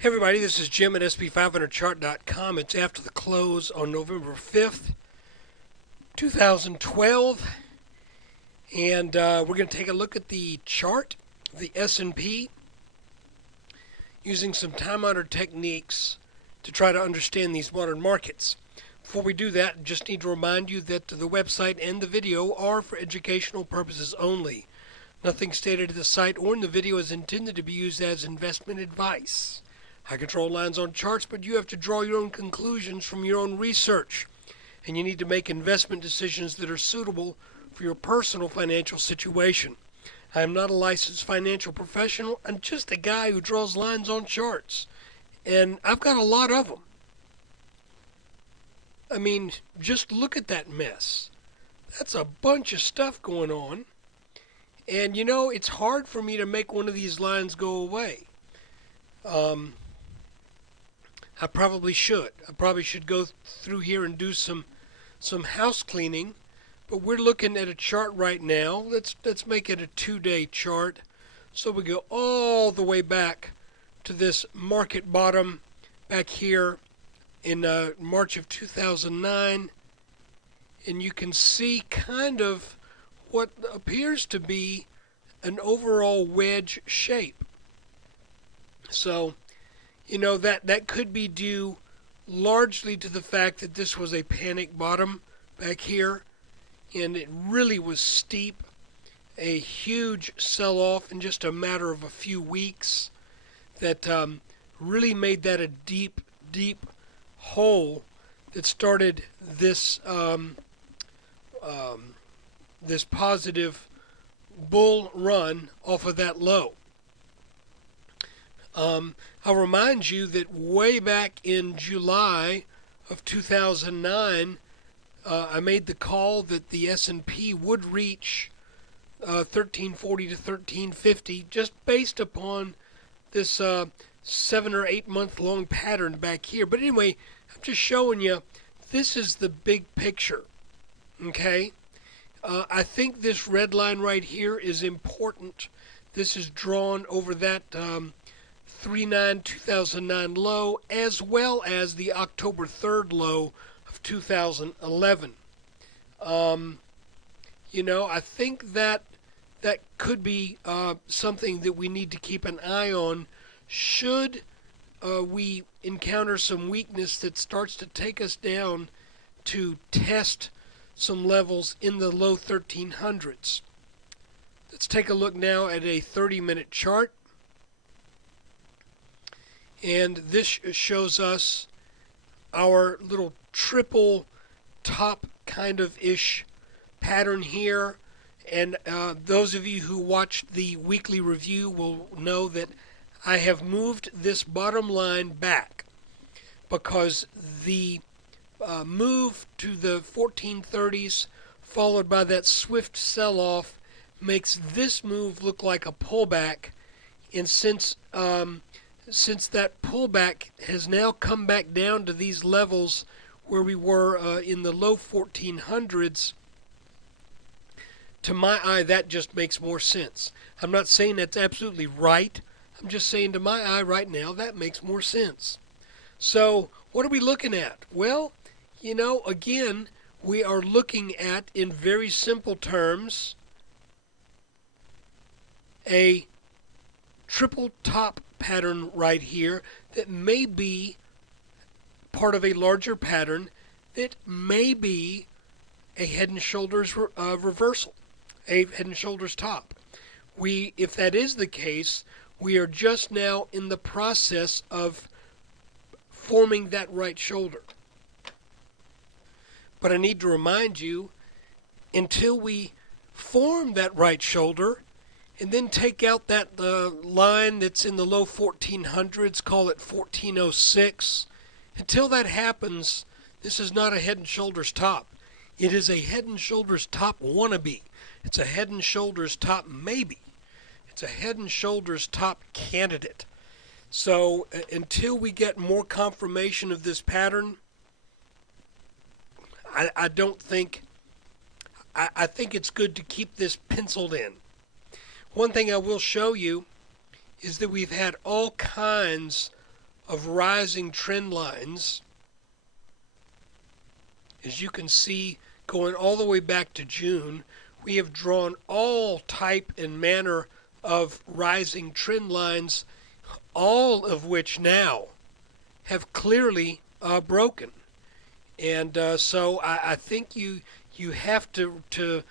Hey everybody, this is Jim at SB500chart.com. It's after the close on November 5th, 2012, and we're going to take a look at the chart, the S&P, using some time-honored techniques to try to understand these modern markets. Before we do that, just need to remind you that the website and the video are for educational purposes only. Nothing stated at the site or in the video is intended to be used as investment advice. I control lines on charts, but you have to draw your own conclusions from your own research. And you need to make investment decisions that are suitable for your personal financial situation. I am not a licensed financial professional. I'm just a guy who draws lines on charts. And I've got a lot of them. I mean, just look at that mess. That's a bunch of stuff going on. And you know, it's hard for me to make one of these lines go away. I probably should. I probably should go through here and do some house cleaning. But we're looking at a chart right now. Let's make it a 2-day chart. So we go all the way back to this market bottom back here in March of 2009. And you can see kind of what appears to be an overall wedge shape. So, you know, that could be due largely to the fact that this was a panic bottom back here, and it really was steep, a huge sell-off in just a matter of a few weeks that really made that a deep, deep hole that started this this positive bull run off of that low. I'll remind you that way back in July of 2009, I made the call that the S&P would reach 1340 to 1350 just based upon this 7 or 8 month long pattern back here. But anyway, I'm just showing you this is the big picture. Okay? I think this red line right here is important. This is drawn over that 3/9/2009 low as well as the October 3rd low of 2011. You know, I think that could be something that we need to keep an eye on should we encounter some weakness that starts to take us down to test some levels in the low 1300s. Let's take a look now at a 30-minute chart. And this shows us our little triple top kind of ish pattern here. And those of you who watched the weekly review will know that I have moved this bottom line back because the move to the 1430s followed by that swift sell-off makes this move look like a pullback. And since that pullback has now come back down to these levels where we were in the low 1400s, to my eye, that just makes more sense. I'm not saying that's absolutely right. I'm just saying to my eye right now, that makes more sense. So what are we looking at? Well, you know, again, we are looking at, in very simple terms, a triple top pattern right here that may be part of a larger pattern that may be a head and shoulders reversal, a head and shoulders top. If that is the case, we are just now in the process of forming that right shoulder. But I need to remind you, until we form that right shoulder and then take out that line that's in the low 1400s, call it 1406. Until that happens, this is not a head and shoulders top. It is a head and shoulders top wannabe. It's a head and shoulders top maybe. It's a head and shoulders top candidate. So until we get more confirmation of this pattern, I don't think, I think it's good to keep this penciled in. One thing I will show you is that we've had all kinds of rising trend lines. As you can see, going all the way back to June, we have drawn all type and manner of rising trend lines, all of which now have clearly broken. And so I think you have to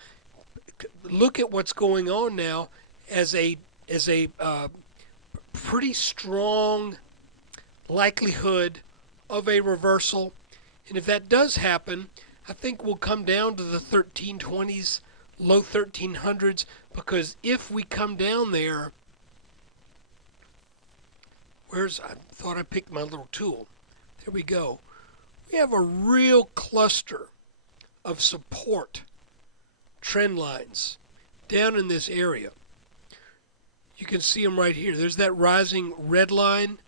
look at what's going on now as a pretty strong likelihood of a reversal. And if that does happen, I think we'll come down to the 1320s, low 1300s, because if we come down there, I thought I picked my little tool. There we go. We have a real cluster of support trend lines down in this area. You can see them right here. There's that rising red line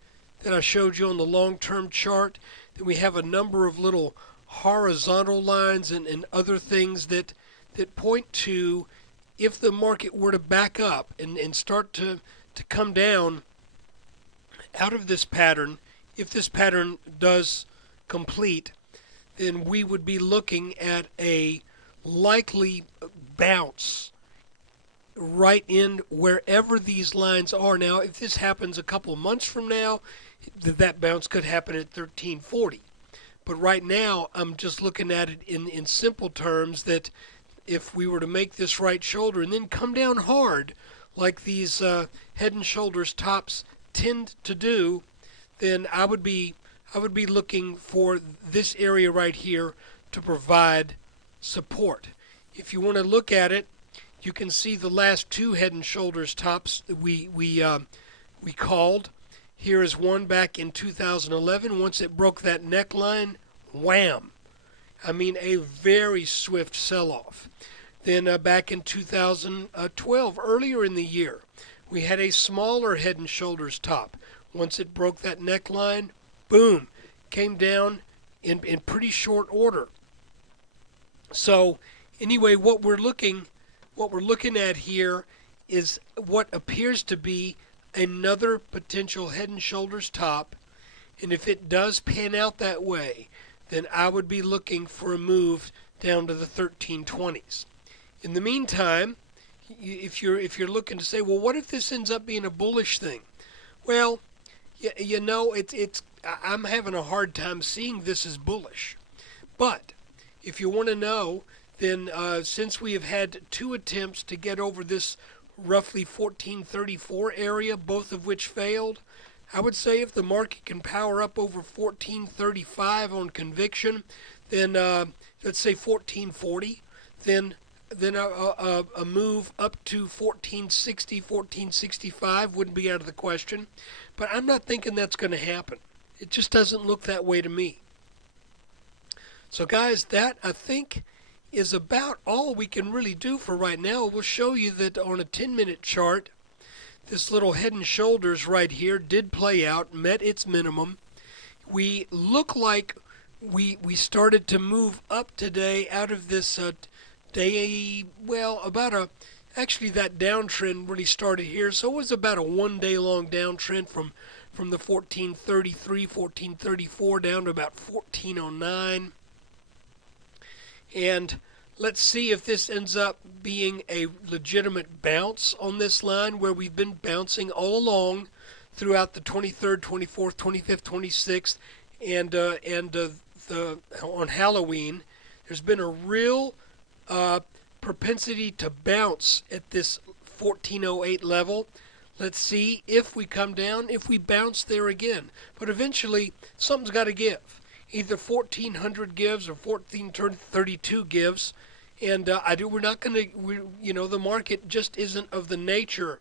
that I showed you on the long-term chart. Then we have a number of little horizontal lines and other things that point to, if the market were to back up and start to come down out of this pattern, if this pattern does complete, then we would be looking at a likely bounce right in wherever these lines are. Now, if this happens a couple months from now, that bounce could happen at 1340. But right now, I'm just looking at it in simple terms, that if we were to make this right shoulder and then come down hard, like these head and shoulders tops tend to do, then I would be looking for this area right here to provide support. If you want to look at it, you can see the last two head and shoulders tops that we called. Here is one back in 2011. Once it broke that neckline, wham! I mean, a very swift sell-off. Then back in 2012, earlier in the year, we had a smaller head and shoulders top. Once it broke that neckline, boom, came down in pretty short order. So anyway, what we're looking at here is what appears to be another potential head and shoulders top, and if it does pan out that way, then I would be looking for a move down to the 1320s. In the meantime, if you're looking to say, well, what if this ends up being a bullish thing? Well, you know, I'm having a hard time seeing this as bullish. But if you want to know, then since we have had two attempts to get over this roughly 1434 area, both of which failed, I would say if the market can power up over 1435 on conviction, then let's say 1440, then a move up to 1460, 1465 wouldn't be out of the question. But I'm not thinking that's going to happen. It just doesn't look that way to me. So guys, that I think is about all we can really do for right now. We'll show you that on a 10-minute chart, this little head and shoulders right here did play out, met its minimum. We look like we started to move up today out of this day, well, actually that downtrend really started here. So it was about a one-day long downtrend from the 1433, 1434 down to about 1409. And let's see if this ends up being a legitimate bounce on this line, where we've been bouncing all along throughout the 23rd, 24th, 25th, 26th, and on Halloween. There's been a real propensity to bounce at this 1408 level. Let's see if we come down, if we bounce there again. But eventually, something's got to give. Either 1400 gives or 1432 gives, and we're not going to, the market just isn't of the nature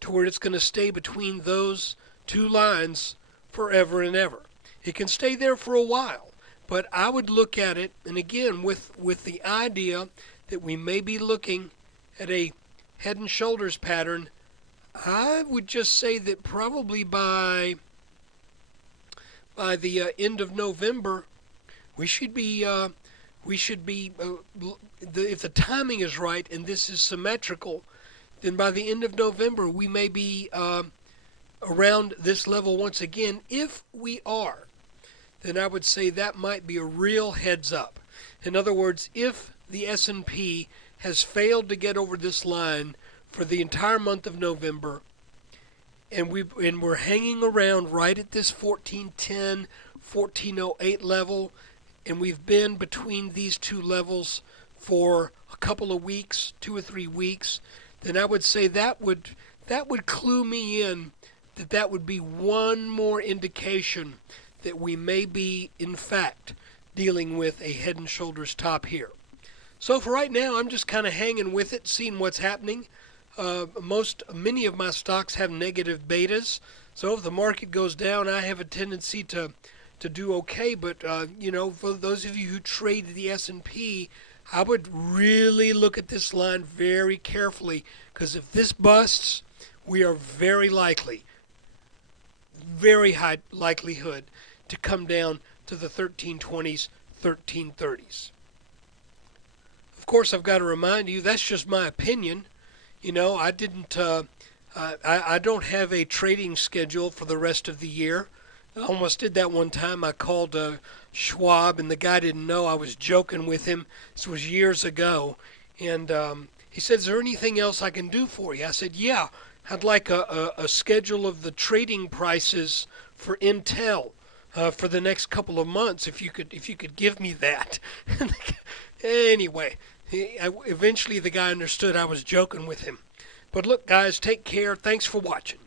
to where it's going to stay between those two lines forever and ever. It can stay there for a while, but I would look at it, and again, with the idea that we may be looking at a head and shoulders pattern, I would just say that probably by the end of November, we should be if the timing is right and this is symmetrical, then by the end of November we may be around this level once again. If we are, then I would say that might be a real heads up. In other words, if the S&P has failed to get over this line for the entire month of November, and we're hanging around right at this 1410, 1408 level, and we've been between these two levels for a couple of weeks, 2 or 3 weeks, then I would say that would clue me in that would be one more indication that we may be, in fact, dealing with a head and shoulders top here. So for right now, I'm just kind of hanging with it, seeing what's happening. Many of my stocks have negative betas, so if the market goes down, I have a tendency to do okay. But for those of you who trade the S&P, I would really look at this line very carefully, because if this busts, we are very high likelihood to come down to the 1320s, 1330s. Of course, I've got to remind you, that's just my opinion. I don't have a trading schedule for the rest of the year. I almost did that one time. I called Schwab, and the guy didn't know I was joking with him. This was years ago. And he said, "Is there anything else I can do for you?" I said, "Yeah, I'd like a schedule of the trading prices for Intel for the next couple of months, if you could give me that." Anyway, eventually the guy understood I was joking with him. But look, guys, take care. Thanks for watching.